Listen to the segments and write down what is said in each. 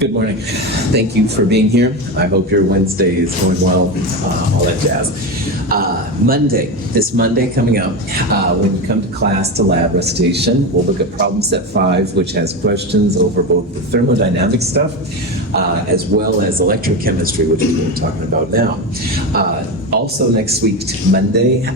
Good morning. Thank you for being here. I hope your Wednesday is going well, all that jazz. This Monday coming up, when you come to class to lab recitation, we'll look at problem set 5, which has questions over both the thermodynamic stuff as well as electrochemistry, which is what we're talking about now. Also next week, Monday,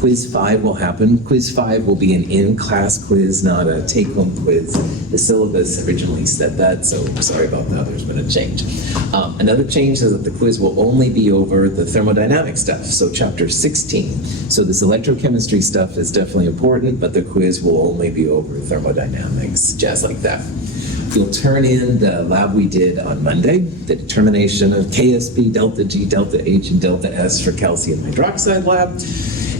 quiz 5 will happen. Quiz 5 will be an in-class quiz, not a take-home quiz. The syllabus originally said that, so sorry about that. There's been a change. Another change is that the quiz will only be over the thermodynamic stuff, so chapter 16. So this electrochemistry stuff is definitely important, but the quiz will only be over thermodynamics, jazz like that. You'll turn in the lab we did on Monday, the determination of KSP, delta G, delta H, and delta S for calcium hydroxide lab.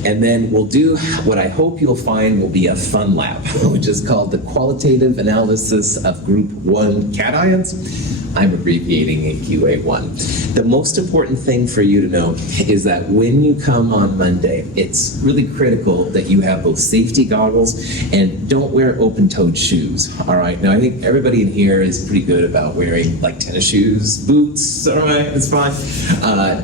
And then we'll do what I hope you'll find will be a fun lab, which is called the qualitative analysis of group 1 cations. I'm abbreviating AQA1. The most important thing for you to know is that when you come on Monday, it's really critical that you have both safety goggles and don't wear open-toed shoes, all right? Now, I think everybody in here is pretty good about wearing like tennis shoes, boots, all right, it's fine.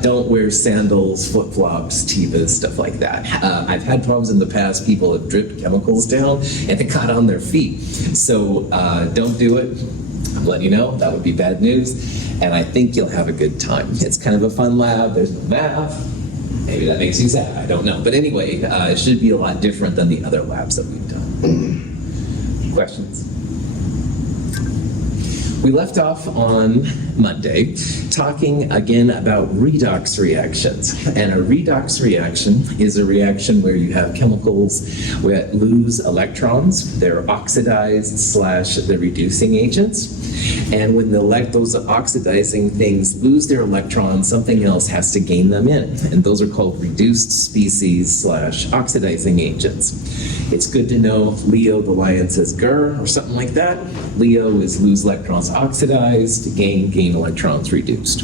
Don't wear sandals, flip-flops, Tevas, stuff like that. I've had problems in the past. People have dripped chemicals down and it got on their feet. So don't do it. I'm letting you know, that would be bad news, and I think you'll have a good time. It's kind of a fun lab, there's no math, maybe that makes you sad, I don't know. But anyway, it should be a lot different than the other labs that we've done. Questions? We left off on Monday talking again about redox reactions. And a redox reaction is a reaction where you have chemicals that lose electrons. They're oxidized / they're reducing agents. And when those oxidizing things lose their electrons, something else has to gain them in. And those are called reduced species / oxidizing agents. It's good to know Leo the lion says grr or something like that. Leo is lose electrons oxidized, gain electrons reduced.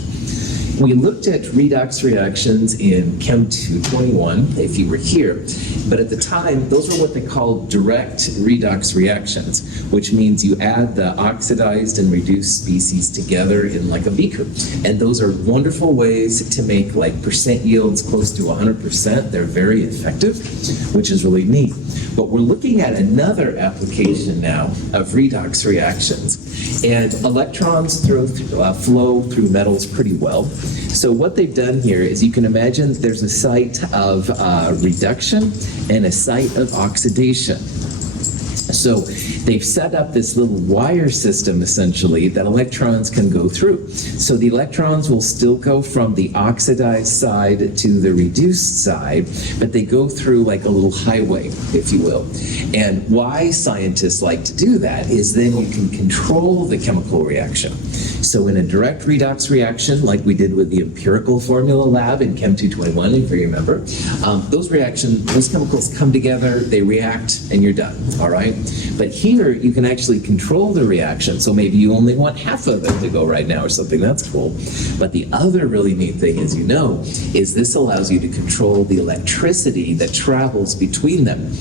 We looked at redox reactions in Chem 221, if you were here, but at the time, those were what they called direct redox reactions, which means you add the oxidized and reduced species together in like a beaker. And those are wonderful ways to make like percent yields close to 100%. They're very effective, which is really neat. But we're looking at another application now of redox reactions. And electrons flow through metals pretty well. So what they've done here is you can imagine there's a site of reduction and a site of oxidation. So they've set up this little wire system, essentially, that electrons can go through. So the electrons will still go from the oxidized side to the reduced side, but they go through like a little highway, if you will. And why scientists like to do that is then you can control the chemical reaction. So in a direct redox reaction, like we did with the empirical formula lab in Chem 221, if you remember, those chemicals come together, they react, and you're done, all right? But here, you can actually control the reaction, so maybe you only want half of it to go right now or something, that's cool. But the other really neat thing, as you know, is this allows you to control the electricity that travels between them.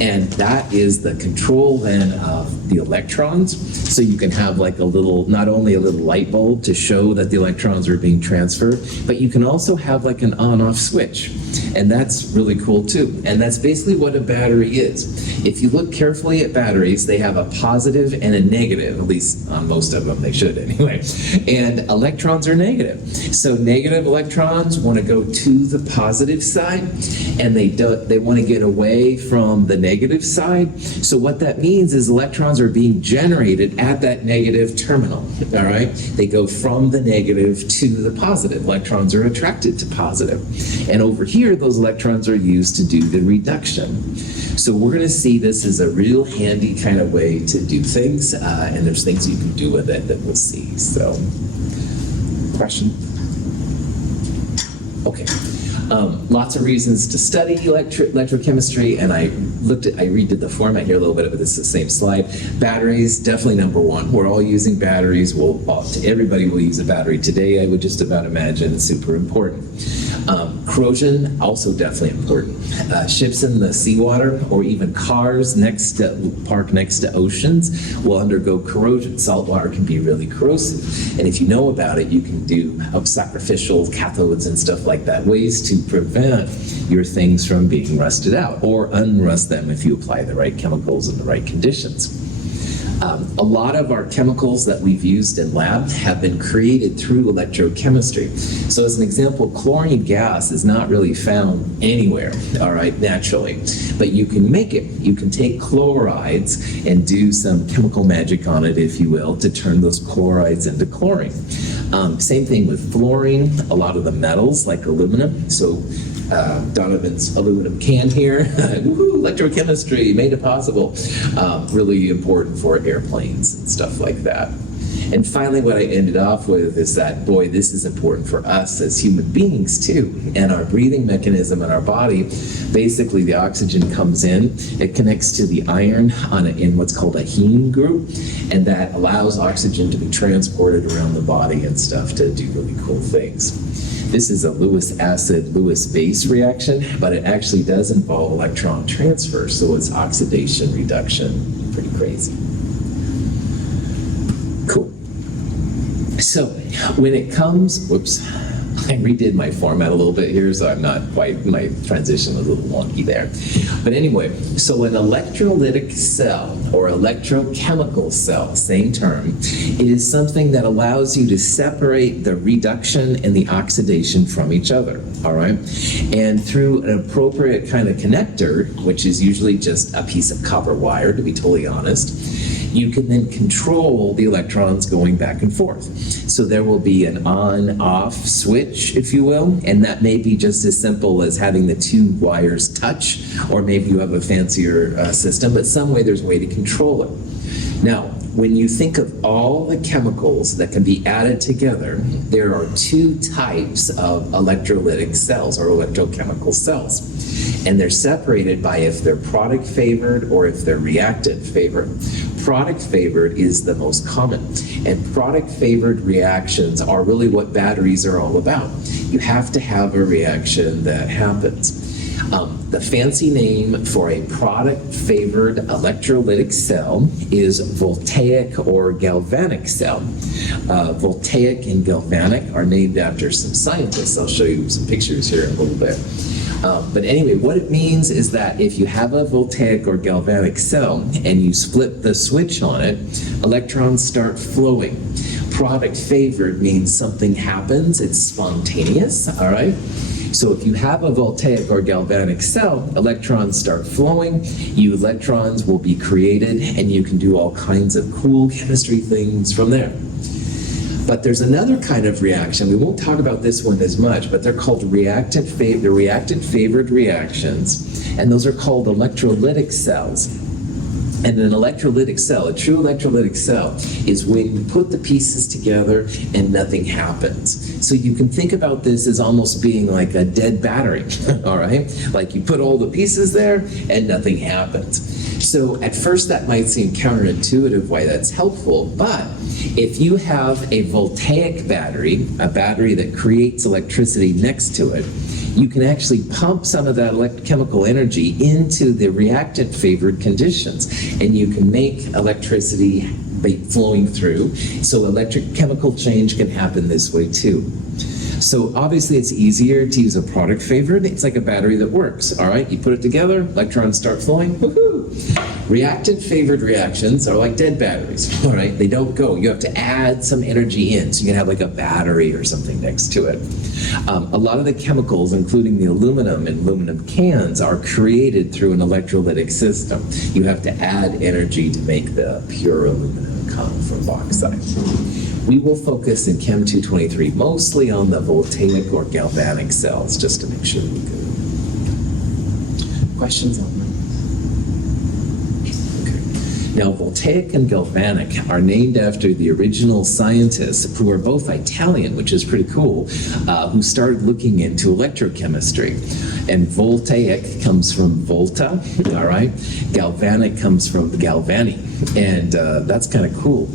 And that is the control then of the electrons. So you can have like a little, not only a little light bulb to show that the electrons are being transferred, but you can also have like an on-off switch. And that's really cool too. And that's basically what a battery is. If you look carefully at batteries, they have a positive and a negative, at least on most of them they should anyway. And electrons are negative. So negative electrons want to go to the positive side, and they want to get away from the negative side. So what that means is electrons are being generated at that negative terminal, all right? They go from the negative to the positive. Electrons are attracted to positive. And over here, those electrons are used to do the reduction. So we're going to see this as a real handy kind of way to do things, and there's things you can do with it that we'll see. So, question? Okay. Lots of reasons to study electrochemistry, and I redid the format here a little bit, but it's the same slide. Batteries, definitely number one. We're all using batteries. Everybody will use a battery today, I would just about imagine. It's super important. Corrosion, also definitely important. Ships in the seawater or even cars parked next to oceans will undergo corrosion. Salt water can be really corrosive. And if you know about it, you can do sacrificial cathodes and stuff like that, ways to prevent your things from being rusted out or unrust them if you apply the right chemicals in the right conditions. A lot of our chemicals that we've used in lab have been created through electrochemistry. So as an example, chlorine gas is not really found anywhere, all right, naturally. But you can make it. You can take chlorides and do some chemical magic on it, if you will, to turn those chlorides into chlorine. Same thing with fluorine, a lot of the metals like aluminum. So Donovan's aluminum can here. Woohoo, electrochemistry made it possible. Really important for airplanes and stuff like that. And finally, what I ended off with is that, boy, this is important for us as human beings too. And our breathing mechanism in our body, basically the oxygen comes in, it connects to the iron in what's called a heme group, and that allows oxygen to be transported around the body and stuff to do really cool things. This is a Lewis acid, Lewis base reaction, but it actually does involve electron transfer, so it's oxidation reduction. Pretty crazy. Cool. So when it comes, whoops, I redid my format a little bit here, so I'm not quite, my transition was a little wonky there. But anyway, so an electrolytic cell or electrochemical cell, same term, is something that allows you to separate the reduction and the oxidation from each other, all right? And through an appropriate kind of connector, which is usually just a piece of copper wire, to be totally honest, you can then control the electrons going back and forth. So there will be an on-off switch, if you will, and that may be just as simple as having the two wires touch, or maybe you have a fancier system, but some way there's a way to control it. Now, when you think of all the chemicals that can be added together, there are two types of electrolytic cells or electrochemical cells. And they're separated by if they're product favored or if they're reactant favored. Product favored is the most common, and product favored reactions are really what batteries are all about. You have to have a reaction that happens. The fancy name for a product-favored electrolytic cell is voltaic or galvanic cell. Voltaic and galvanic are named after some scientists. I'll show you some pictures here in a little bit. But anyway, what it means is that if you have a voltaic or galvanic cell and you split the switch on it, electrons start flowing. Product favored means something happens, it's spontaneous, all right? So if you have a voltaic or galvanic cell, electrons start flowing, electrons will be created, and you can do all kinds of cool chemistry things from there. But there's another kind of reaction, we won't talk about this one as much, but they're called reactant favored reactions, and those are called electrolytic cells. And an electrolytic cell, a true electrolytic cell, is when you put the pieces together and nothing happens. So you can think about this as almost being like a dead battery, all right? Like you put all the pieces there and nothing happens. So at first that might seem counterintuitive why that's helpful, but if you have a voltaic battery, a battery that creates electricity next to it, you can actually pump some of that chemical energy into the reactant favored conditions, and you can make electricity flowing through. So electric chemical change can happen this way too. So obviously it's easier to use a product favored. It's like a battery that works, all right? You put it together, electrons start flowing, woohoo! Reactant favored reactions are like dead batteries, all right? They don't go. You have to add some energy in, so you can have like a battery or something next to it. A lot of the chemicals, including the aluminum in aluminum cans, are created through an electrolytic system. You have to add energy to make the pure aluminum come from bauxite. We will focus in Chem 223 mostly on the voltaic or galvanic cells, just to make sure we're good. Questions on that? Now, voltaic and galvanic are named after the original scientists who are both Italian, which is pretty cool, who started looking into electrochemistry. And voltaic comes from volta, all right? Galvanic comes from galvani. And that's kind of cool.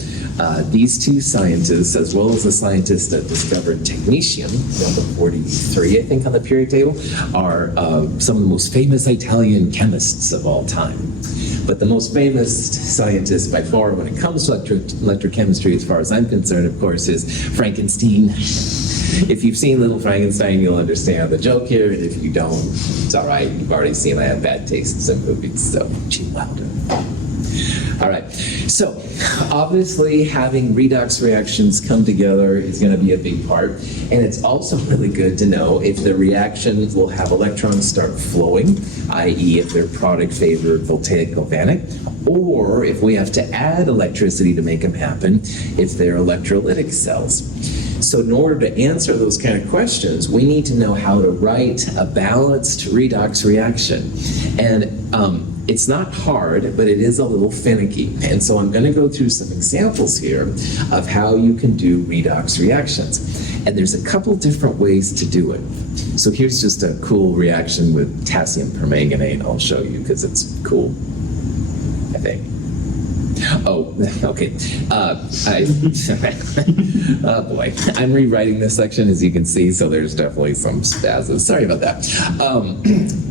These two scientists, as well as the scientist that discovered technetium, number 43, I think, on the periodic table, are some of the most famous Italian chemists of all time. But the most famous scientist by far when it comes to electrochemistry, as far as I'm concerned, of course, is Frankenstein. If you've seen Little Frankenstein, you'll understand the joke here, and if you don't, it's all right. You've already seen I have bad tastes in movies, so chill out. All right, so obviously having redox reactions come together is going to be a big part, and it's also really good to know if the reactions will have electrons start flowing, i.e. if they're product favored voltaic galvanic, or if we have to add electricity to make them happen if they're electrolytic cells. So in order to answer those kind of questions, we need to know how to write a balanced redox reaction. And it's not hard, but it is a little finicky. And so I'm going to go through some examples here of how you can do redox reactions. And there's a couple different ways to do it. So here's just a cool reaction with potassium permanganate. I'll show you because it's cool, I think. Oh, okay. Oh boy, I'm rewriting this section, as you can see, so there's definitely some spasms. Sorry about that.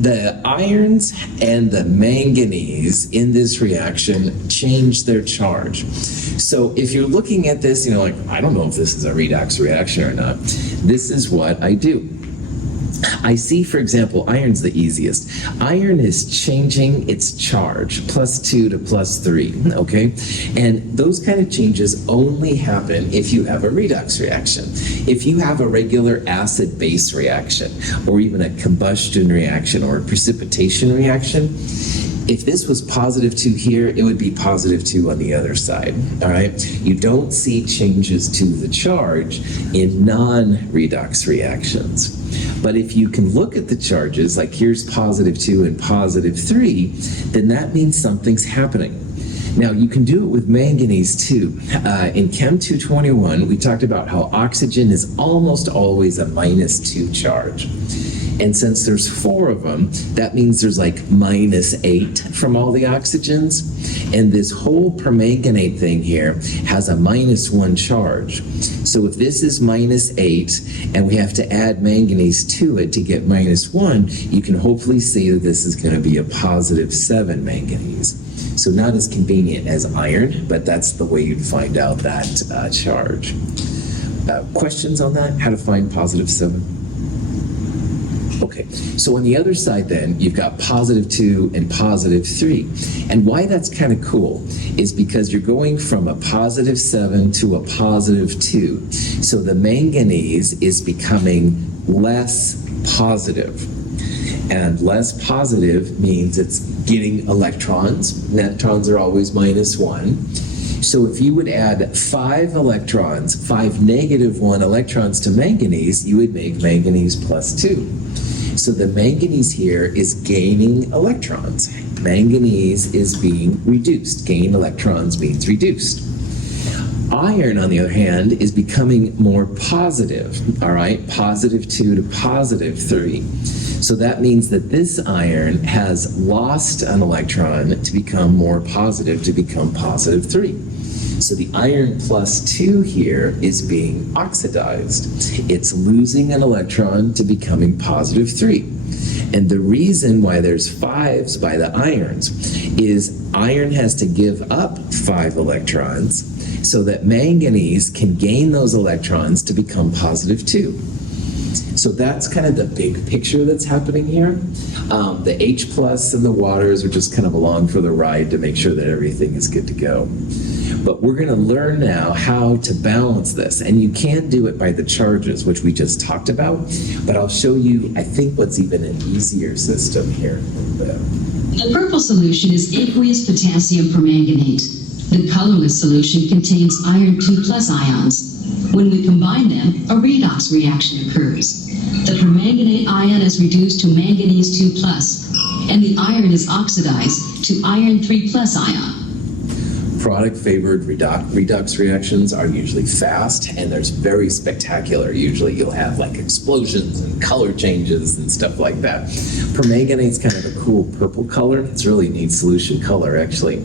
The irons and the manganese in this reaction change their charge. So if you're looking at this, like, I don't know if this is a redox reaction or not. This is what I do. I see, for example, iron's the easiest. Iron is changing its charge, +2 to +3, okay? And those kind of changes only happen if you have a redox reaction. If you have a regular acid-base reaction, or even a combustion reaction, or a precipitation reaction, if this was +2 here, it would be +2 on the other side, all right? You don't see changes to the charge in non-redox reactions. But if you can look at the charges, like here's +2 and +3, then that means something's happening. Now, you can do it with manganese too. In Chem 221, we talked about how oxygen is almost always a -2 charge. And since there's 4 of them, that means there's like -8 from all the oxygens. And this whole permanganate thing here has a -1 charge. So if this is -8 and we have to add manganese to it to get -1, you can hopefully see that this is going to be a +7 manganese. So not as convenient as iron, but that's the way you'd find out that charge. Questions on that? How to find +7? Okay, so on the other side then, you've got +2 and +3. And why that's kind of cool is because you're going from a +7 to a +2. So the manganese is becoming less positive. And less positive means it's getting electrons. Electrons are always -1. So if you would add 5 electrons, 5 -1 electrons to manganese, you would make manganese +2. So the manganese here is gaining electrons. Manganese is being reduced. Gain electrons means reduced. Iron, on the other hand, is becoming more positive, all right? +2 to +3. So that means that this iron has lost an electron to become more positive, to become +3. So the iron +2 here is being oxidized. It's losing an electron to becoming +3. And the reason why there's 5s by the irons is iron has to give up 5 electrons so that manganese can gain those electrons to become +2. So that's kind of the big picture that's happening here. The H plus and the waters are just kind of along for the ride to make sure that everything is good to go. But we're going to learn now how to balance this. And you can do it by the charges, which we just talked about. But I'll show you, I think, what's even an easier system here. The purple solution is aqueous potassium permanganate. The colorless solution contains iron 2+ ions. When we combine them, a redox reaction occurs. The permanganate ion is reduced to manganese 2+, and the iron is oxidized to iron 3+ ion. Product-favored redox reactions are usually fast, and there's very spectacular. Usually you'll have like explosions and color changes and stuff like that. Permanganate's kind of a cool purple color. It's really neat solution color, actually.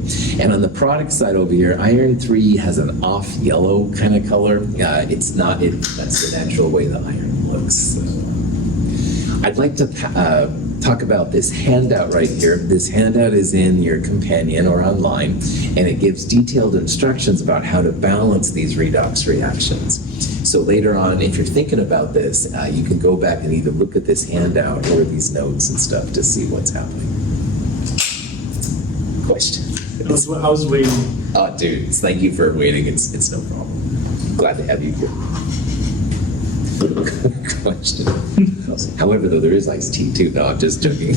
And on the product side over here, iron 3 has an off yellow kind of color. That's the natural way the iron looks. So. I'd like to talk about this handout right here. This handout is in your companion or online, and it gives detailed instructions about how to balance these redox reactions. So later on, if you're thinking about this, you can go back and either look at this handout or these notes and stuff to see what's happening. Question? I was waiting. Oh, dude, thank you for waiting. It's no problem. Glad to have you here. Question. However, though, there is iced tea too. No, I'm just joking.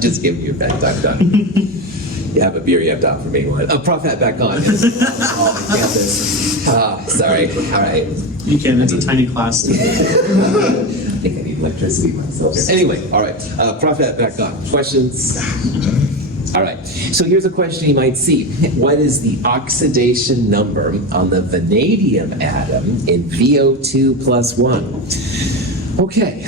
Just giving you a bad time, done. You have a beer, you have to offer me one. Oh, Prof hat back on. Oh, campus. Sorry. All right. You can. It's a tiny class. I think I need electricity myself. Anyway, all right. Prof hat back on. Questions? All right, so here's a question you might see. What is the oxidation number on the vanadium atom in VO2 plus 1? Okay,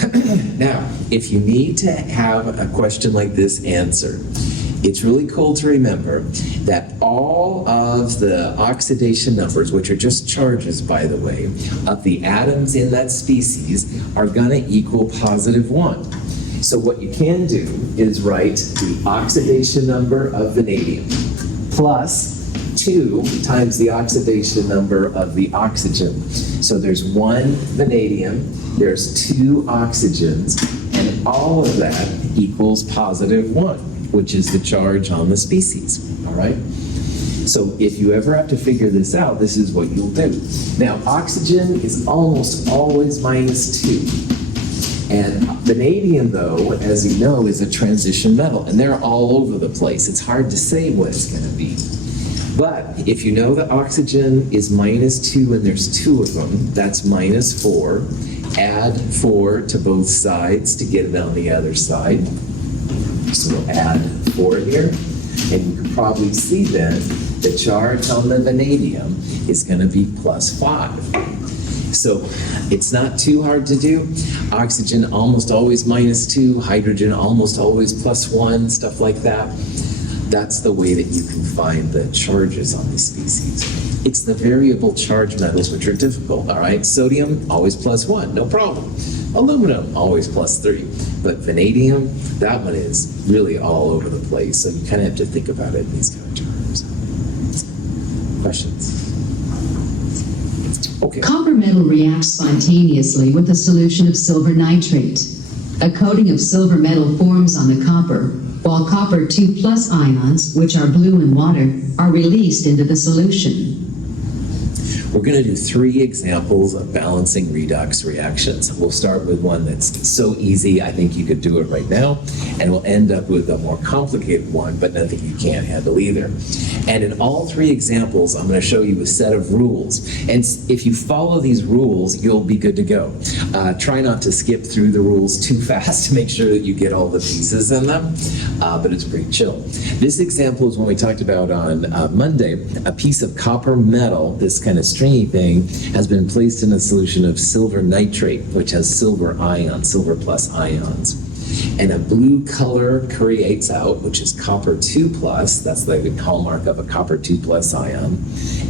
now, if you need to have a question like this answered, it's really cool to remember that all of the oxidation numbers, which are just charges, by the way, of the atoms in that species are going to equal positive 1. So what you can do is write the oxidation number of vanadium plus 2 times the oxidation number of the oxygen. So there's 1 vanadium, there's 2 oxygens, and all of that equals positive 1, which is the charge on the species, all right? So if you ever have to figure this out, this is what you'll do. Now, oxygen is almost always minus 2. And vanadium, though, as you know, is a transition metal, and they're all over the place. It's hard to say what it's going to be. But if you know that oxygen is minus 2 and there's 2 of them, that's minus 4. Add 4 to both sides to get it on the other side. So we'll add 4 here. And you can probably see then the charge on the vanadium is going to be plus 5. So it's not too hard to do. Oxygen almost always minus 2, hydrogen almost always plus 1, stuff like that. That's the way that you can find the charges on these species. It's the variable charge metals which are difficult, all right? Sodium, always plus 1, no problem. Aluminum, always plus 3. But vanadium, that one is really all over the place. So you kind of have to think about it in these kind of terms. Questions? Okay. Copper metal reacts spontaneously with a solution of silver nitrate. A coating of silver metal forms on the copper, while copper 2+ ions, which are blue in water, are released into the solution. We're going to do 3 examples of balancing redox reactions. We'll start with one that's so easy, I think you could do it right now, and we'll end up with a more complicated one, but nothing you can't handle either. And in all 3 examples, I'm going to show you a set of rules. And if you follow these rules, you'll be good to go. Try not to skip through the rules too fast to make sure that you get all the pieces in them, but it's pretty chill. This example is one we talked about on Monday. A piece of copper metal, this kind of stringy thing, has been placed in a solution of silver nitrate, which has silver ions, silver plus ions. And a blue color creates out, which is copper 2+, that's the hallmark of a copper 2+ ion.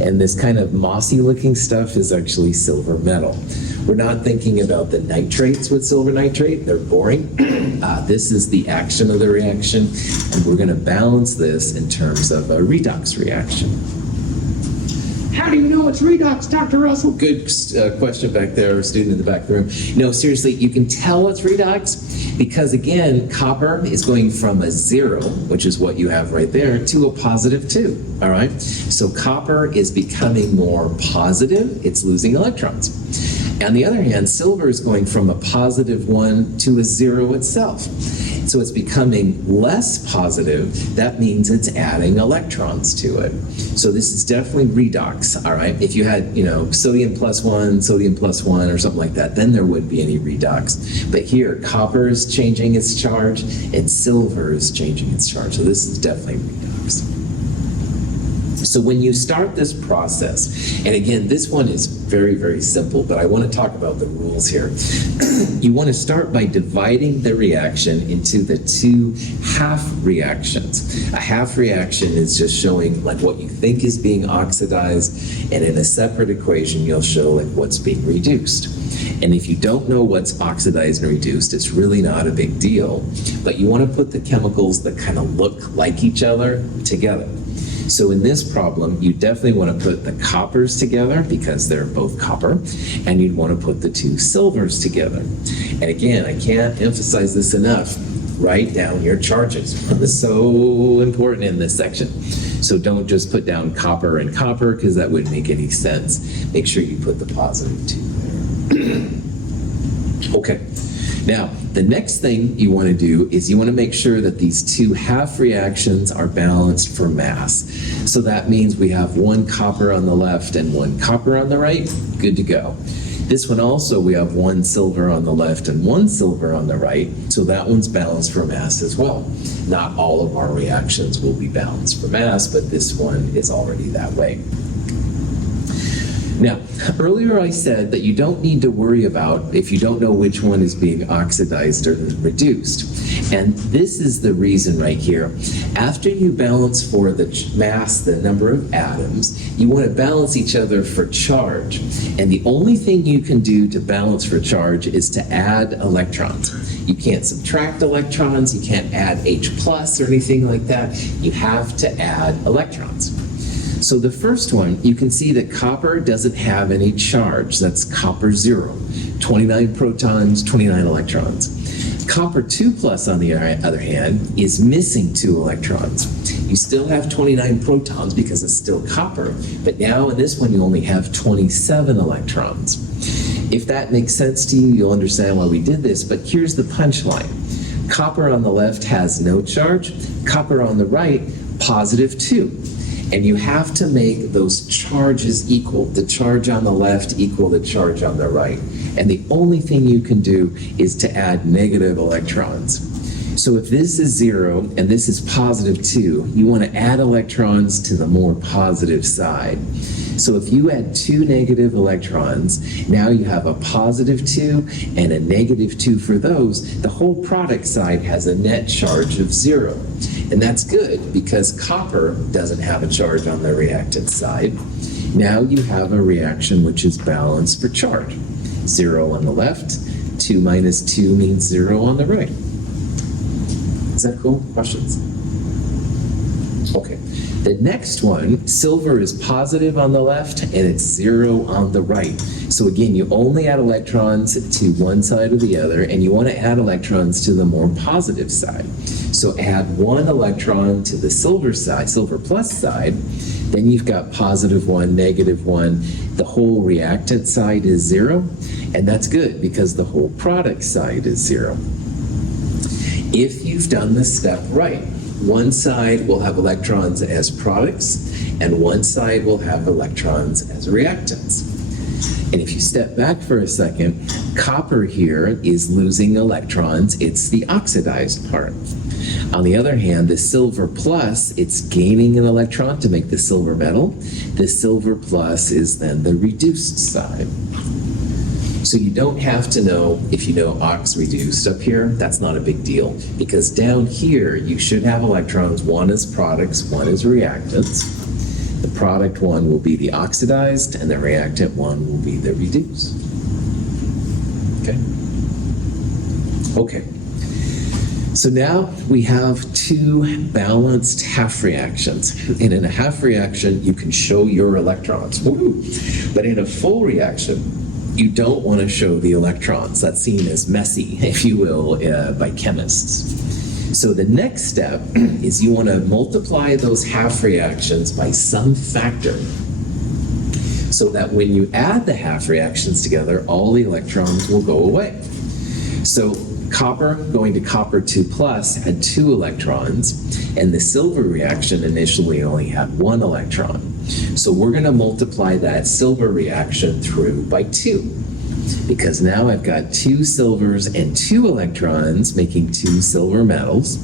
And this kind of mossy looking stuff is actually silver metal. We're not thinking about the nitrates with silver nitrate, they're boring. This is the action of the reaction, and we're going to balance this in terms of a redox reaction. How do you know it's redox, Dr. Russell? Good question back there, student in the back of the room. No, seriously, you can tell it's redox because, again, copper is going from a 0, which is what you have right there, to a positive 2, all right? So copper is becoming more positive, it's losing electrons. On the other hand, silver is going from a positive 1 to a 0 itself. So it's becoming less positive. That means it's adding electrons to it. So this is definitely redox, all right? If you had, sodium plus 1, or something like that, then there wouldn't be any redox. But here, copper is changing its charge, and silver is changing its charge. So this is definitely redox. So when you start this process, and again, this one is very, very simple, but I want to talk about the rules here. You want to start by dividing the reaction into the two half reactions. A half reaction is just showing like what you think is being oxidized, and in a separate equation, you'll show like what's being reduced. And if you don't know what's oxidized and reduced, it's really not a big deal, but you want to put the chemicals that kind of look like each other together. So in this problem, you definitely want to put the coppers together because they're both copper, and you'd want to put the two silvers together. And again, I can't emphasize this enough, write down your charges. This is so important in this section. So don't just put down copper and copper because that wouldn't make any sense. Make sure you put the positive two there. Okay. Now, the next thing you want to do is you want to make sure that these two half reactions are balanced for mass. So that means we have one copper on the left and one copper on the right. Good to go. This one also, we have one silver on the left and one silver on the right. So that one's balanced for mass as well. Not all of our reactions will be balanced for mass, but this one is already that way. Now, earlier I said that you don't need to worry about if you don't know which one is being oxidized or reduced. And this is the reason right here. After you balance for the mass, the number of atoms, you want to balance each other for charge. And the only thing you can do to balance for charge is to add electrons. You can't subtract electrons, you can't add H plus or anything like that. You have to add electrons. So the first one, you can see that copper doesn't have any charge. That's copper 0. 29 protons, 29 electrons. Copper 2 plus, on the other hand, is missing 2 electrons. You still have 29 protons because it's still copper, but now in this one you only have 27 electrons. If that makes sense to you, you'll understand why we did this, but here's the punchline. Copper on the left has no charge, copper on the right, positive 2. And you have to make those charges equal. The charge on the left equal the charge on the right. And the only thing you can do is to add negative electrons. So if this is 0 and this is positive 2, you want to add electrons to the more positive side. So if you add 2 negative electrons, now you have a positive 2 and a negative 2 for those. The whole product side has a net charge of 0. And that's good because copper doesn't have a charge on the reactant side. Now you have a reaction which is balanced for charge. 0 on the left, 2 minus 2 means 0 on the right. Is that cool? Questions? Okay. The next one, silver is positive on the left and it's 0 on the right. So again, you only add electrons to one side or the other, and you want to add electrons to the more positive side. So add 1 electron to the silver side, silver plus side, then you've got positive 1, negative 1. The whole reactant side is 0, and that's good because the whole product side is 0. If you've done this step right, one side will have electrons as products, and one side will have electrons as reactants. And if you step back for a second, copper here is losing electrons. It's the oxidized part. On the other hand, the silver plus, it's gaining an electron to make the silver metal. The silver plus is then the reduced side. So you don't have to know if you know ox reduced up here. That's not a big deal because down here you should have electrons. One is products, one is reactants. The product one will be the oxidized and the reactant one will be the reduced. Okay? Okay. So now we have 2 balanced half reactions. And in a half reaction, you can show your electrons. Woo! But in a full reaction, you don't want to show the electrons. That's seen as messy, if you will, by chemists. So the next step is you want to multiply those half reactions by some factor so that when you add the half reactions together, all the electrons will go away. So copper going to copper 2 plus had 2 electrons, and the silver reaction initially only had 1 electron. So we're going to multiply that silver reaction through by 2. because now I've got 2 silvers and 2 electrons making 2 silver metals.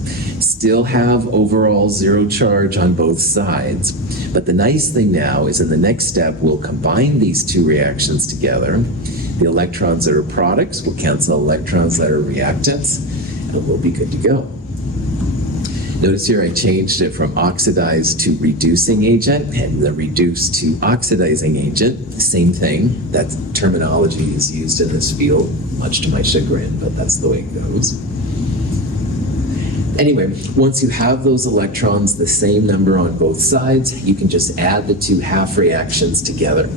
Still have overall 0 charge on both sides. But the nice thing now is in the next step, we'll combine these 2 reactions together. The electrons that are products will cancel electrons that are reactants, and we'll be good to go. Notice here I changed it from oxidized to reducing agent and the reduced to oxidizing agent. Same thing. That terminology is used in this field, much to my chagrin, but that's the way it goes. Anyway, once you have those electrons, the same number on both sides, you can just add the 2 half reactions together.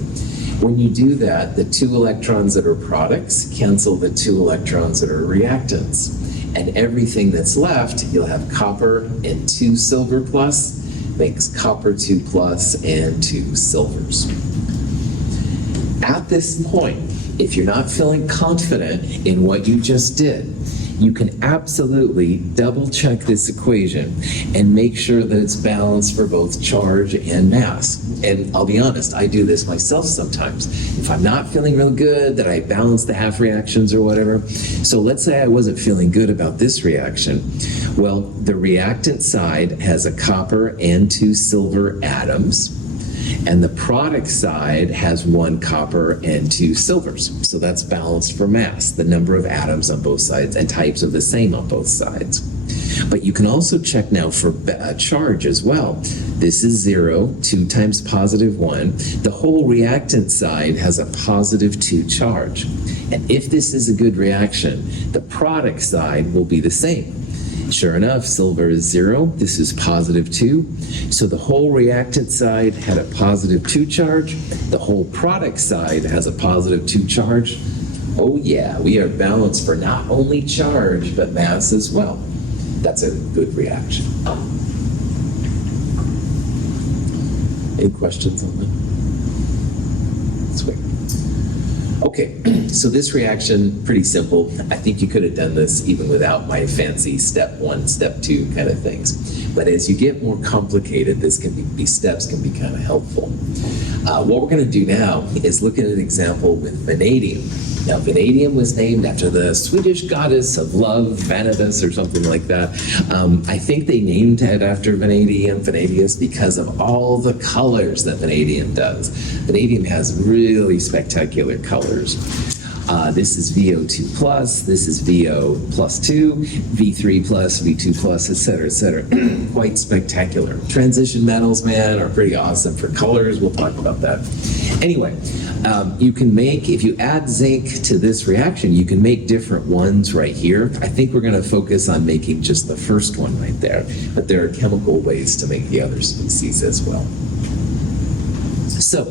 When you do that, the 2 electrons that are products cancel the 2 electrons that are reactants. And everything that's left, you'll have copper and 2 silver plus, makes copper 2 plus and 2 silvers. At this point, if you're not feeling confident in what you just did, you can absolutely double check this equation and make sure that it's balanced for both charge and mass. And I'll be honest, I do this myself sometimes. If I'm not feeling real good, that I balance the half reactions or whatever. So let's say I wasn't feeling good about this reaction. Well, the reactant side has a copper and 2 silver atoms. And the product side has 1 copper and 2 silvers. So that's balanced for mass, the number of atoms on both sides, and types are the same on both sides. But you can also check now for charge as well. This is 0, 2 times positive 1. The whole reactant side has a positive 2 charge. And if this is a good reaction, the product side will be the same. Sure enough, silver is 0. This is positive 2. So the whole reactant side had a positive 2 charge. The whole product side has a positive 2 charge. Oh yeah, we are balanced for not only charge, but mass as well. That's a good reaction. Any questions on that? Sweet. Okay, so this reaction, pretty simple. I think you could have done this even without my fancy step 1, step 2 kind of things. But as you get more complicated, these steps can be kind of helpful. What we're going to do now is look at an example with vanadium. Now, vanadium was named after the Swedish goddess of love, Vanitas, or something like that. I think they named it after Vanadius, because of all the colors that vanadium does. Vanadium has really spectacular colors. This is VO2 plus, this is VO plus 2, V3 plus, V2 plus, etc., etc. Quite spectacular. Transition metals, man, are pretty awesome for colors. We'll talk about that. Anyway, you can make, if you add zinc to this reaction, you can make different ones right here. I think we're going to focus on making just the first one right there, but there are chemical ways to make the other species as well. So,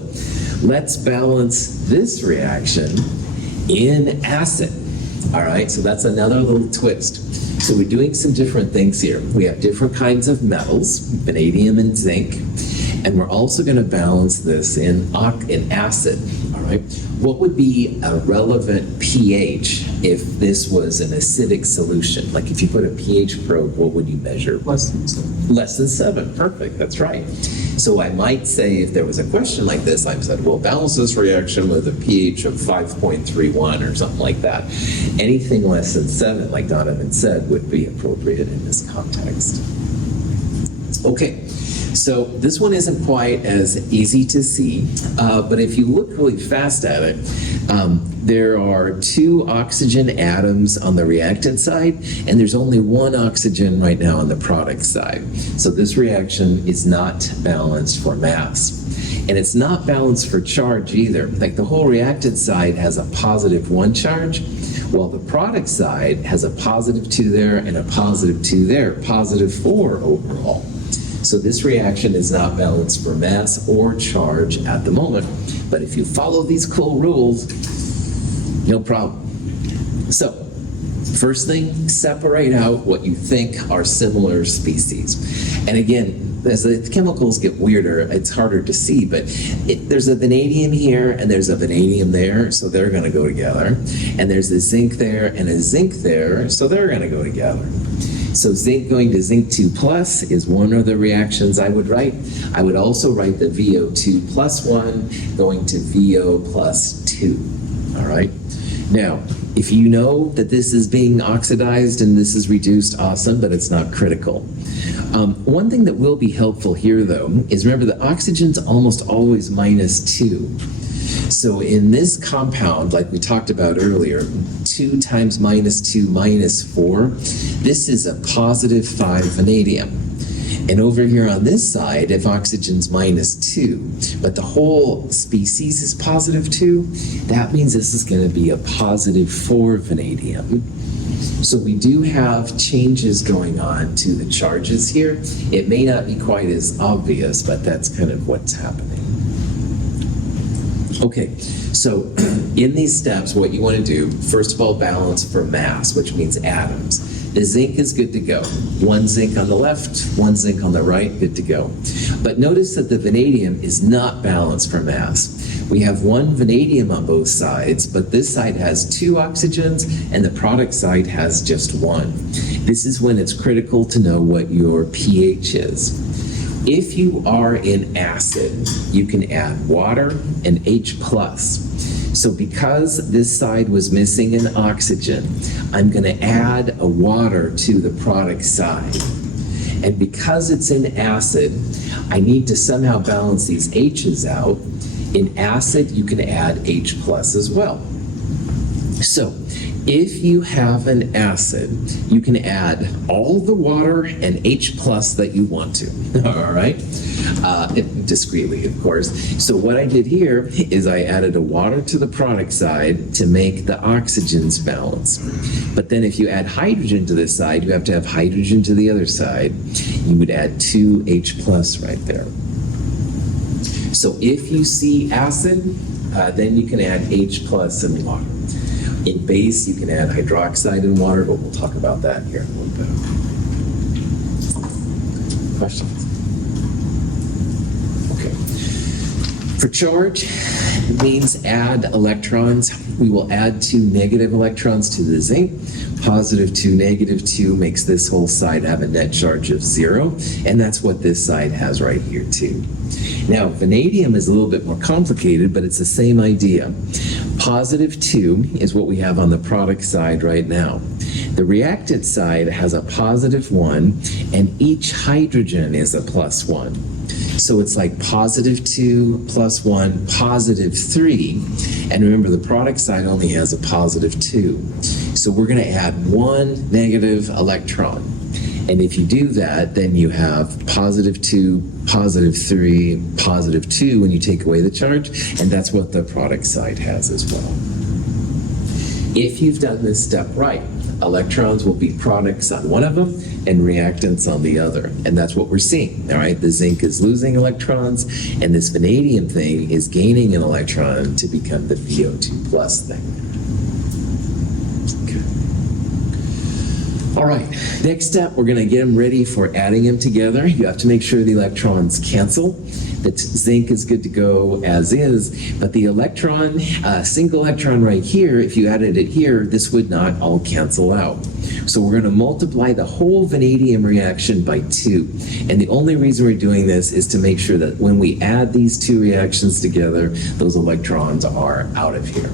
let's balance this reaction in acid. All right, so that's another little twist. So we're doing some different things here. We have different kinds of metals, vanadium and zinc, and we're also going to balance this in acid. All right, what would be a relevant pH if this was an acidic solution? Like if you put a pH probe, what would you measure? Less than 7. Less than 7, perfect, that's right. So I might say, if there was a question like this, I said, well, balance this reaction with a pH of 5.31 or something like that. Anything less than 7, like Donovan said, would be appropriate in this context. Okay, so this one isn't quite as easy to see, but if you look really fast at it, there are 2 oxygen atoms on the reactant side, and there's only 1 oxygen right now on the product side. So this reaction is not balanced for mass. And it's not balanced for charge either. Like the whole reactant side has a positive 1 charge, while the product side has a positive 2 there and a positive 2 there, positive 4 overall. So this reaction is not balanced for mass or charge at the moment. But if you follow these cool rules, no problem. So, first thing, separate out what you think are similar species. And again, as the chemicals get weirder, it's harder to see, but there's a vanadium here and there's a vanadium there, so they're going to go together. And there's a zinc there and a zinc there, so they're going to go together. So zinc going to zinc 2 plus is one of the reactions I would write. I would also write the VO2 plus 1 going to VO plus 2. all right? Now, if you know that this is being oxidized and this is reduced, awesome, but it's not critical. One thing that will be helpful here, though, is remember the oxygen's almost always -2. So in this compound, like we talked about earlier, 2 times -2 -4, this is a +5 vanadium. And over here on this side, if oxygen's -2, but the whole species is +2, that means this is going to be a +4 vanadium. So we do have changes going on to the charges here. It may not be quite as obvious, but that's kind of what's happening. Okay, so in these steps, what you want to do, first of all, balance for mass, which means atoms. The zinc is good to go. 1 zinc on the left, 1 zinc on the right, good to go. But notice that the vanadium is not balanced for mass. We have 1 vanadium on both sides, but this side has 2 oxygens and the product side has just 1. This is when it's critical to know what your pH is. If you are in acid, you can add water and H+. So because this side was missing an oxygen, I'm going to add a water to the product side. And because it's in acid, I need to somehow balance these H's out. In acid, you can add H+ as well. So if you have an acid, you can add all the water and H+ that you want to, all right? Discreetly, of course. So what I did here is I added a water to the product side to make the oxygens balance. But then if you add hydrogen to this side, you have to have hydrogen to the other side. You would add 2 H+ right there. So if you see acid, then you can add H+ and water. In base, you can add hydroxide and water, but we'll talk about that here in a little bit. Questions? Okay. For charge, it means add electrons. We will add 2 negative electrons to the zinc. +2, -2 makes this whole side have a net charge of 0, and that's what this side has right here too. Now, vanadium is a little bit more complicated, but it's the same idea. +2 is what we have on the product side right now. The reactant side has a +1, and each hydrogen is a +1. So it's like +2, +1, +3. And remember, the product side only has a +2. So we're going to add 1 negative electron. And if you do that, then you have +2, +3, +2 when you take away the charge, and that's what the product side has as well. If you've done this step right, electrons will be products on one of them and reactants on the other, and that's what we're seeing. All right, the zinc is losing electrons, and this vanadium thing is gaining an electron to become the VO2+ thing. All right, next step, we're going to get them ready for adding them together. You have to make sure the electrons cancel. The zinc is good to go as is, but the electron, single electron right here, if you added it here, this would not all cancel out. So we're going to multiply the whole vanadium reaction by 2. And the only reason we're doing this is to make sure that when we add these 2 reactions together, those electrons are out of here.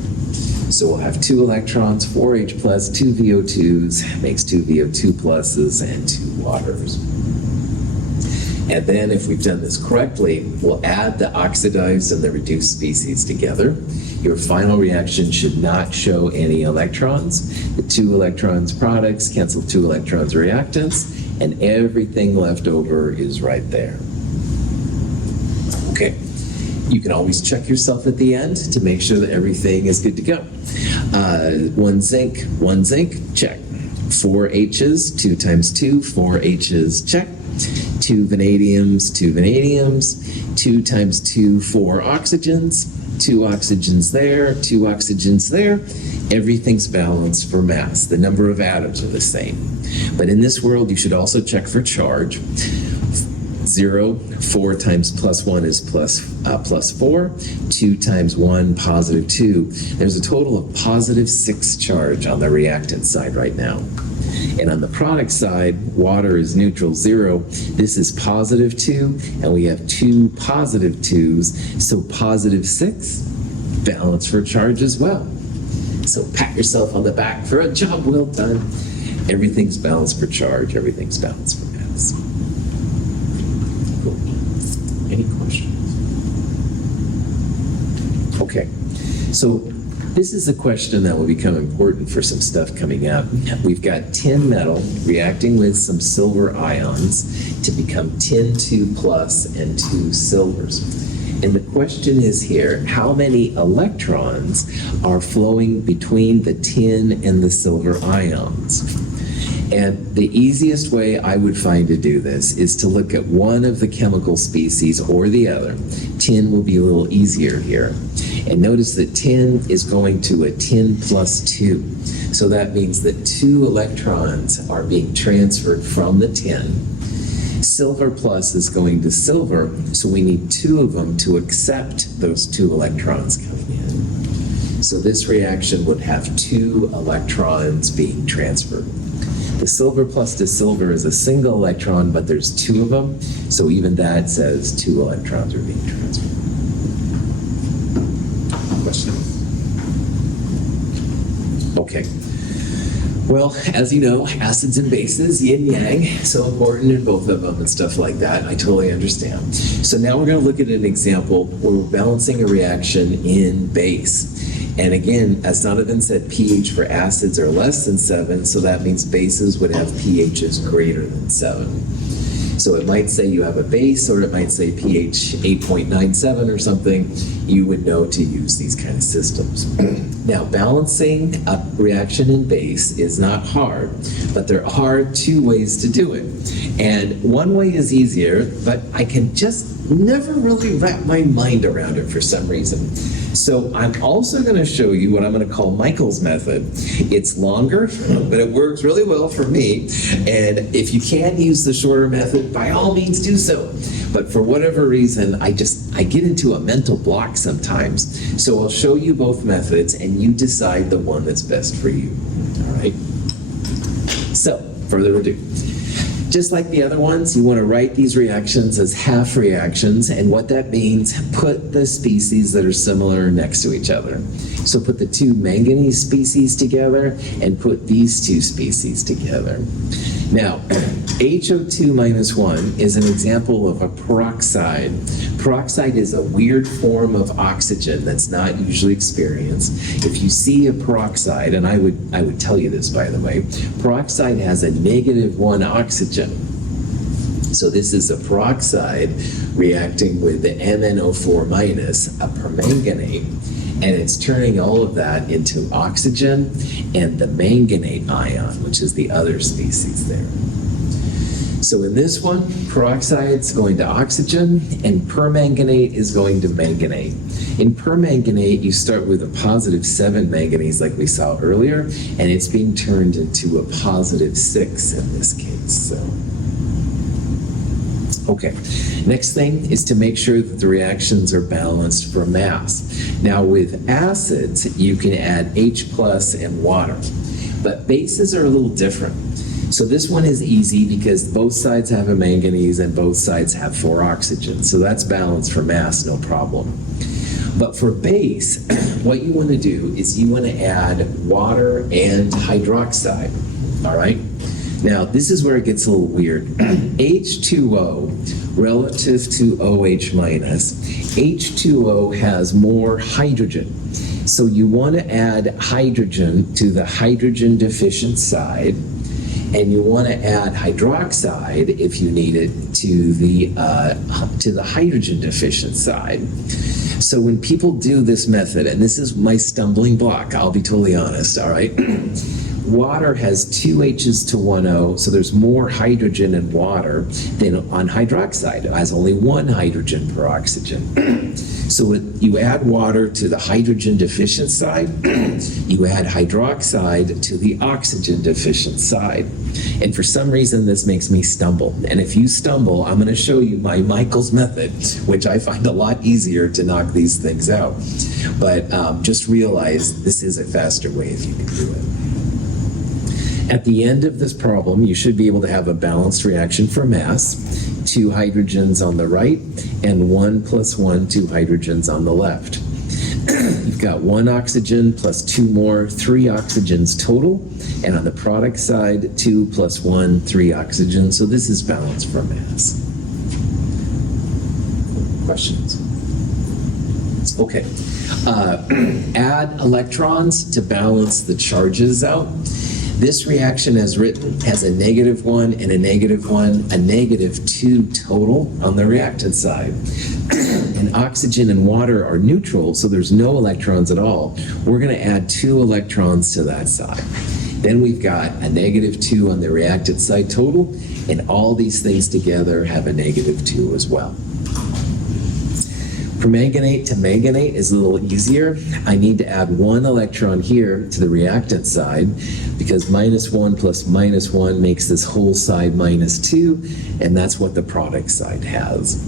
So we'll have 2 electrons, 4 H+, 2 VO2s, makes 2 VO2 pluses and 2 waters. And then if we've done this correctly, we'll add the oxidized and the reduced species together. Your final reaction should not show any electrons. The 2 electrons products cancel 2 electrons reactants, and everything left over is right there. Okay. You can always check yourself at the end to make sure that everything is good to go. 1 zinc, check. 4 H's, 2 times 2, 4 H's, check. 2 vanadiums, 2 times 2, 4 oxygens, 2 oxygens there, 2 oxygens there. Everything's balanced for mass. The number of atoms are the same. But in this world, you should also check for charge. 0, 4 times +1 is +4, 2 times 1, +2. There's a total of +6 charge on the reactant side right now. And on the product side, water is neutral, 0. This is +2, and we have 2 +2s, so +6, balance for charge as well. So pat yourself on the back for a job well done. Everything's balanced for charge, everything's balanced for mass. Cool. Any questions? Okay, so this is a question that will become important for some stuff coming up. We've got tin metal reacting with some silver ions to become tin 2 plus and 2 silvers. And the question is here, how many electrons are flowing between the tin and the silver ions? And the easiest way I would find to do this is to look at one of the chemical species or the other. Tin will be a little easier here. And notice that tin is going to a tin plus 2. So that means that 2 electrons are being transferred from the tin. Silver plus is going to silver, so we need 2 of them to accept those 2 electrons coming in. So this reaction would have 2 electrons being transferred. The silver plus to silver is a single electron, but there's 2 of them, so even that says 2 electrons are being transferred. Question? Okay. Well, as you know, acids and bases, yin yang, so important in both of them and stuff like that. I totally understand. So now we're going to look at an example where we're balancing a reaction in base. And again, as Donovan said, pH for acids are less than 7, so that means bases would have pHs greater than 7. So it might say you have a base, or it might say pH 8.97 or something. You would know to use these kind of systems. Now, balancing a reaction in base is not hard, but there are 2 ways to do it. And one way is easier, but I can just never really wrap my mind around it for some reason. So I'm also going to show you what I'm going to call Michael's method. It's longer, but it works really well for me. And if you can't use the shorter method, by all means do so. But for whatever reason, I get into a mental block sometimes. So I'll show you both methods, and you decide the one that's best for you. All right? So, further ado. Just like the other ones, you want to write these reactions as half reactions, and what that means, put the species that are similar next to each other. So put the 2 manganese species together and put these 2 species together. Now, HO2 minus 1 is an example of a peroxide. Peroxide is a weird form of oxygen that's not usually experienced. If you see a peroxide, and I would tell you this by the way, peroxide has a -1 oxygen. So this is a peroxide reacting with the MnO4 minus, a permanganate, and it's turning all of that into oxygen and the manganate ion, which is the other species there. So in this one, peroxide's going to oxygen, and permanganate is going to manganate. In permanganate, you start with a +7 manganese like we saw earlier, and it's being turned into a +6 in this case. So. Okay, next thing is to make sure that the reactions are balanced for mass. Now with acids, you can add H plus and water, but bases are a little different. So this one is easy because both sides have a manganese and both sides have 4 oxygen, so that's balanced for mass, no problem. But for base, what you want to do is you want to add water and hydroxide, all right? Now, this is where it gets a little weird. H2O relative to OH minus. H2O has more hydrogen. So you want to add hydrogen to the hydrogen deficient side, and you want to add hydroxide, if you need it, to the hydrogen deficient side. So when people do this method, and this is my stumbling block, I'll be totally honest, all right? Water has 2 H's to 1 O, so there's more hydrogen in water than on hydroxide. It has only 1 hydrogen per oxygen. So when you add water to the hydrogen deficient side, you add hydroxide to the oxygen deficient side. And for some reason, this makes me stumble. And if you stumble, I'm going to show you my Michael's method, which I find a lot easier to knock these things out. But just realize this is a faster way if you can do it. At the end of this problem, you should be able to have a balanced reaction for mass, 2 hydrogens on the right, and 1 + 1, 2 hydrogens on the left. you've got 1 oxygen plus 2 more, 3 oxygens total. And on the product side, 2 plus 1, 3 oxygens. So this is balanced for mass. Questions? Okay. Add electrons to balance the charges out. This reaction, as written, has a -1 and a -1, a -2 total on the reactant side. And oxygen and water are neutral, so there's no electrons at all. We're going to add 2 electrons to that side. Then we've got a -2 on the reactant side total, and all these things together have a -2 as well. Permanganate to manganate is a little easier. I need to add 1 electron here to the reactant side because -1 plus -1 makes this whole side -2, and that's what the product side has.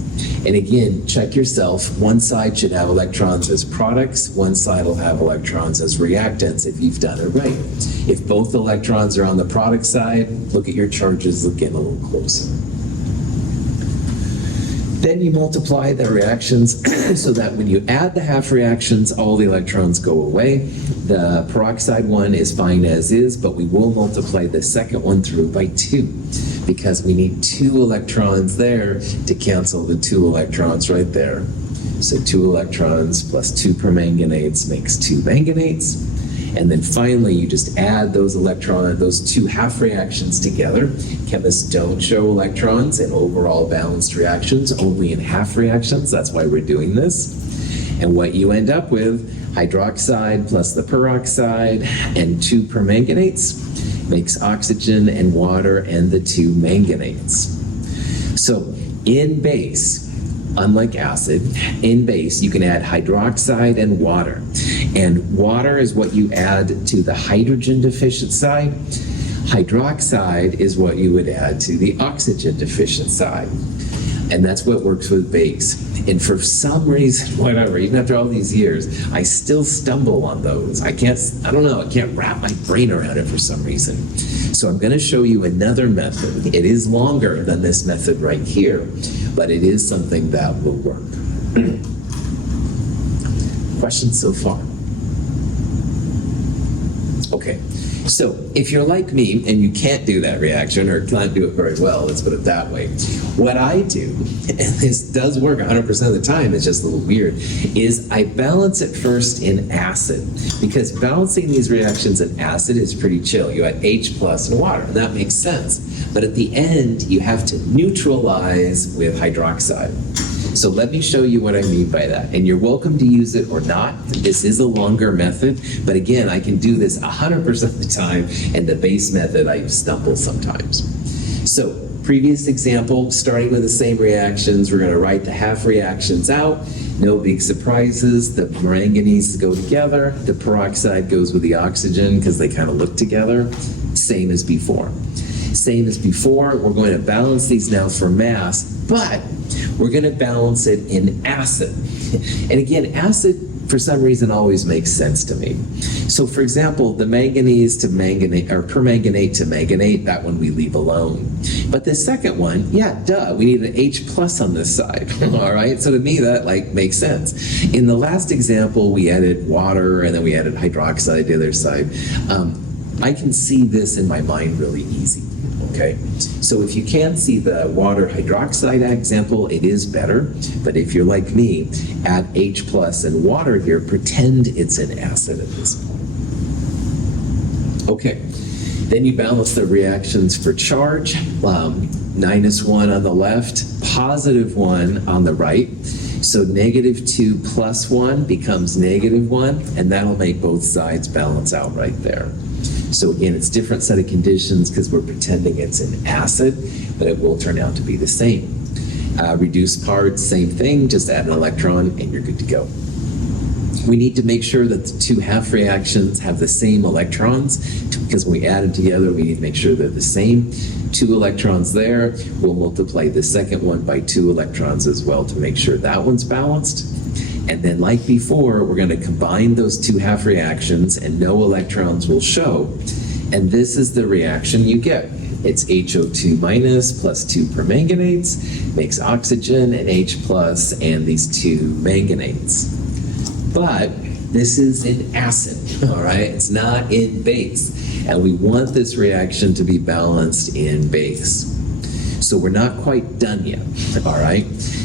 And again, check yourself. One side should have electrons as products, one side will have electrons as reactants if you've done it right. If both electrons are on the product side, look at your charges, look in a little closer. Then you multiply the reactions so that when you add the half reactions, all the electrons go away. The peroxide one is fine as is, but we will multiply the second one through by 2 because we need 2 electrons there to cancel the 2 electrons right there. So 2 electrons plus 2 permanganates makes 2 manganates. And then finally, you just add those 2 half reactions together. Chemists don't show electrons in overall balanced reactions, only in half reactions. That's why we're doing this. And what you end up with, hydroxide plus the peroxide and 2 permanganates makes oxygen and water and the 2 manganates. So in base, unlike acid, in base, you can add hydroxide and water. And water is what you add to the hydrogen deficient side. Hydroxide is what you would add to the oxygen deficient side. And that's what works with base. And for some reason, whatever, even after all these years, I still stumble on those. I can't wrap my brain around it for some reason. So I'm going to show you another method. It is longer than this method right here, but it is something that will work. Questions so far? Okay, so if you're like me and you can't do that reaction or can't do it very well, let's put it that way, what I do, and this does work 100% of the time, it's just a little weird, is I balance it first in acid, because balancing these reactions in acid is pretty chill. You add H plus and water, and that makes sense. But at the end, you have to neutralize with hydroxide. So let me show you what I mean by that. And you're welcome to use it or not. This is a longer method, but again, I can do this 100% of the time, and the base method, I stumble sometimes. So previous example, starting with the same reactions, we're gonna write the half reactions out. No big surprises. The manganese go together. The peroxide goes with the oxygen because they kind of look together. Same as before. Same as before, we're going to balance these now for mass, but we're going to balance it in acid. And again, acid, for some reason, always makes sense to me. So for example, the manganese to manganate, or permanganate to manganate, that one we leave alone. But the second one, yeah, duh, we need an H plus on this side, all right? So to me, that makes sense. In the last example, we added water and then we added hydroxide the other side. I can see this in my mind really easy. Okay, so if you can't see the water hydroxide example, it is better. But if you're like me, add H plus and water here, pretend it's an acid at this point. Okay, then you balance the reactions for charge. -1 on the left, +1 on the right. So -2 plus 1 becomes -1, and that'll make both sides balance out right there. So again, it's a different set of conditions because we're pretending it's an acid, but it will turn out to be the same. Reduced parts, same thing, just add an electron and you're good to go. We need to make sure that the 2 half reactions have the same electrons, because when we add them together, we need to make sure they're the same. 2 electrons there, we'll multiply the second one by 2 electrons as well to make sure that one's balanced. And then like before, we're going to combine those 2 half reactions and no electrons will show. And this is the reaction you get. It's HO2 minus plus 2 permanganates, makes oxygen and H plus and these 2 manganates. But This is in acid, all right? It's not in base. And we want this reaction to be balanced in base. So we're not quite done yet, all right?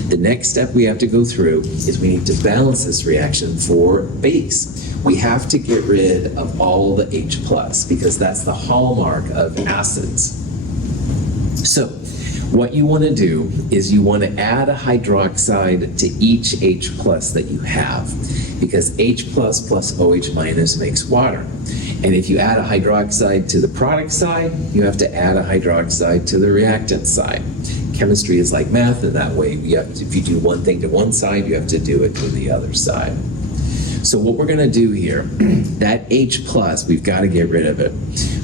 The next step we have to go through is we need to balance this reaction for base. We have to get rid of all the H plus because that's the hallmark of acids. So what you want to do is you want to add a hydroxide to each H plus that you have because H plus plus OH minus makes water. And if you add a hydroxide to the product side, you have to add a hydroxide to the reactant side. Chemistry is like math in that way. If you do one thing to one side, you have to do it to the other side. So what we're going to do here, that H plus, we've got to get rid of it.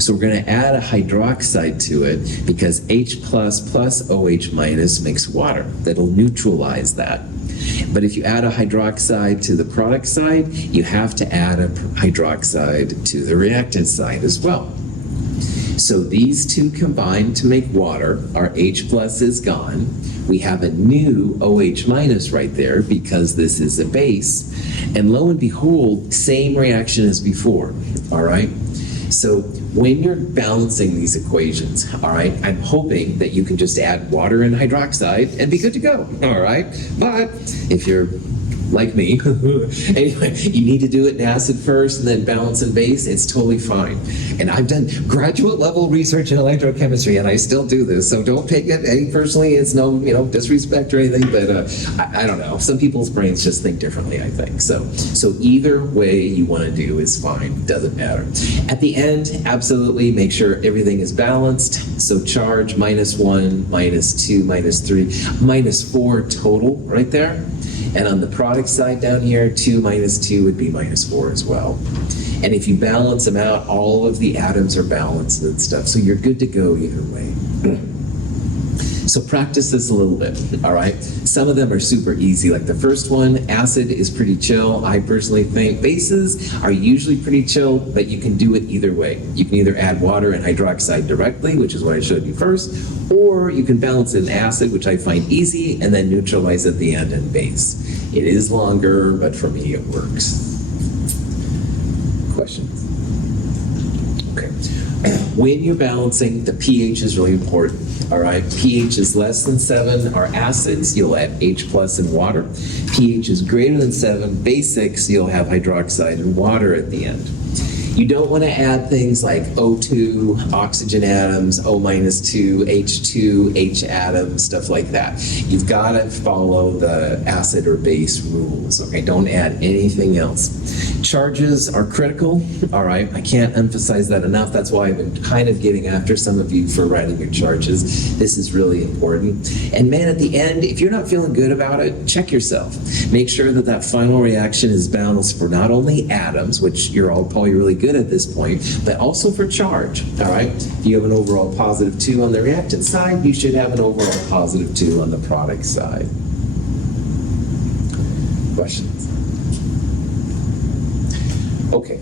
So we're going to add a hydroxide to it because H plus plus OH minus makes water. That'll neutralize that. But if you add a hydroxide to the product side, you have to add a hydroxide to the reactant side as well. So these two combine to make water. Our H plus is gone. We have a new OH minus right there because this is a base. And lo and behold, same reaction as before, all right? So when you're balancing these equations, all right, I'm hoping that you can just add water and hydroxide and be good to go, all right? But if you're like me, anyway, you need to do it in acid first and then balance in base, it's totally fine. And I've done graduate level research in electrochemistry and I still do this, so don't take it any personally. It's no, disrespect or anything, but I don't know. Some people's brains just think differently, I think. So either way you want to do is fine, doesn't matter. At the end, absolutely make sure everything is balanced. So charge -1, -2, -3, -4 total right there. And on the product side down here, 2 minus 2 would be -4 as well. And if you balance them out, all of the atoms are balanced and stuff. So you're good to go either way. So practice this a little bit, all right? Some of them are super easy. Like the first one, acid is pretty chill. I personally think bases are usually pretty chill, but you can do it either way. You can either add water and hydroxide directly, which is what I showed you first, or you can balance in acid, which I find easy, and then neutralize at the end in base. It is longer, but for me it works. Questions? Okay. When you're balancing, the pH is really important. All right, pH is less than 7 are acids, you'll add H plus and water. pH is greater than 7, basics, you'll have hydroxide and water at the end. You don't want to add things like O2, oxygen atoms, O minus 2, H2, H atoms, stuff like that. You've got to follow the acid or base rules, okay? Don't add anything else. Charges are critical, all right? I can't emphasize that enough. That's why I've been kind of getting after some of you for writing your charges. This is really important. And man, at the end, if you're not feeling good about it, check yourself. Make sure that that final reaction is balanced for not only atoms, which you're all probably really good at this point, but also for charge, all right? If you have an overall +2 on the reactant side, you should have an overall +2 on the product side. Questions? Okay,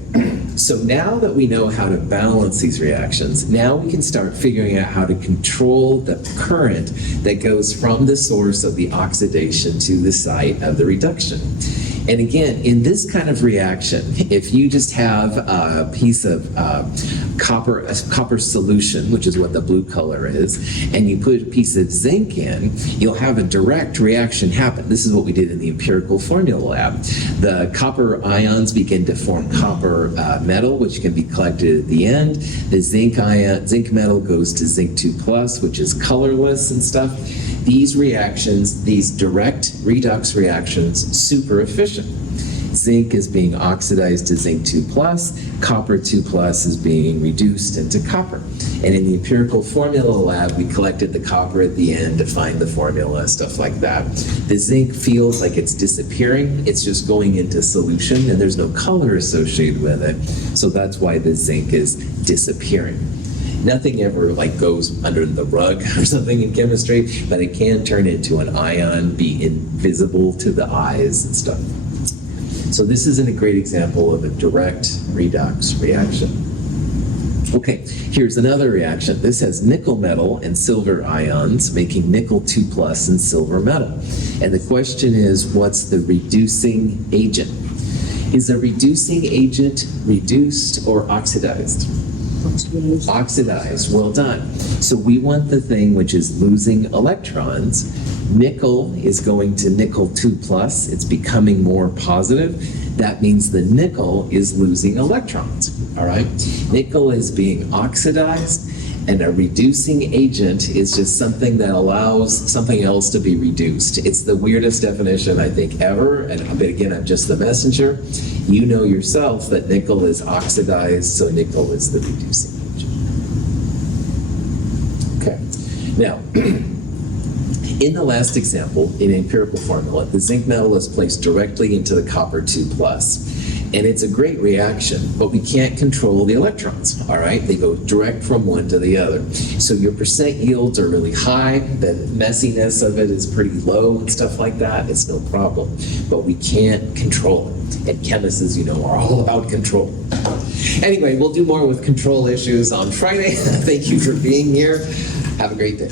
so now that we know how to balance these reactions, now we can start figuring out how to control the current that goes from the source of the oxidation to the site of the reduction. And again, in this kind of reaction, if you just have a piece of copper solution, which is what the blue color is, and you put a piece of zinc in, you'll have a direct reaction happen. This is what we did in the empirical formula lab. The copper ions begin to form copper metal, which can be collected at the end. The zinc metal goes to zinc 2+, which is colorless and stuff. These reactions, these direct redox reactions, super efficient. Zinc is being oxidized to zinc 2+, copper 2+ is being reduced into copper. And in the empirical formula lab, we collected the copper at the end to find the formula, stuff like that. The zinc feels like it's disappearing. It's just going into solution, and there's no color associated with it. So that's why the zinc is disappearing. Nothing ever goes under the rug or something in chemistry, but it can turn into an ion, be invisible to the eyes and stuff. So this isn't a great example of a direct redox reaction. Okay, here's another reaction. This has nickel metal and silver ions, making nickel 2+ and silver metal. And the question is, what's the reducing agent? Is a reducing agent reduced or oxidized? Oxidized, well done. So we want the thing which is losing electrons. Nickel is going to nickel 2 plus, it's becoming more positive. That means the nickel is losing electrons, all right? Nickel is being oxidized, and a reducing agent is just something that allows something else to be reduced. It's the weirdest definition I think ever, but again, I'm just the messenger. You know yourself that nickel is oxidized, so nickel is the reducing agent. Okay, now, in the last example, in empirical formula, the zinc metal is placed directly into the copper 2 plus. And it's a great reaction, but we can't control the electrons, all right? They go direct from one to the other. So your percent yields are really high, the messiness of it is pretty low and stuff like that, it's no problem. But we can't control it. And chemists, as you know, are all about control. Anyway, we'll do more with control issues on Friday. Thank you for being here. Have a great day.